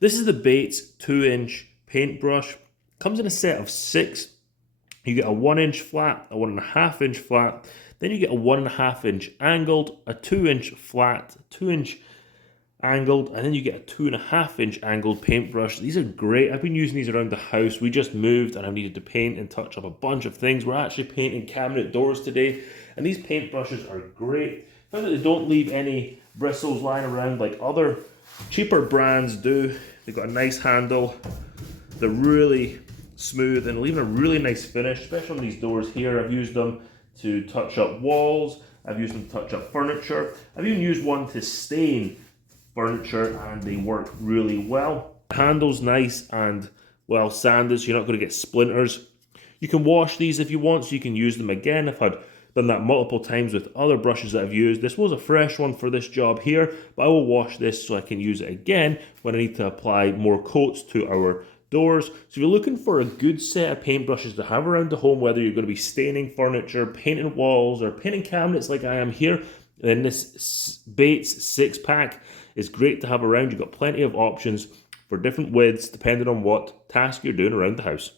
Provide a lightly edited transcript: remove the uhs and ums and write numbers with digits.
This is the Bates 2-inch paintbrush. Comes in a set of 6. You get a 1-inch flat, a 1.5-inch flat, then you get a 1.5-inch angled, a 2-inch flat, 2-inch angled, and then you get a 2.5-inch angled paintbrush. These are great. I've been using these around the house. We just moved and I needed to paint and touch up a bunch of things. We're actually painting cabinet doors today, and these paintbrushes are great. Found that they don't leave any bristles lying around like other cheaper brands do. They've got a nice handle. They're really smooth and leaving a really nice finish, especially on these doors here. I've used them to touch up walls. I've used them to touch up furniture. I've even used one to stain furniture, and they work really well. The handle's nice and well sanded, so you're not going to get splinters. You can wash these if you want, so you can use them again. I've done that multiple times with other brushes that I've used. This was a fresh one for this job here, but I will wash this so I can use it again when I need to apply more coats to our doors. So if you're looking for a good set of paintbrushes to have around the home, whether you're going to be staining furniture, painting walls, or painting cabinets like I am here, then this Bates 6-pack is great to have around. You've got plenty of options for different widths depending on what task you're doing around the house.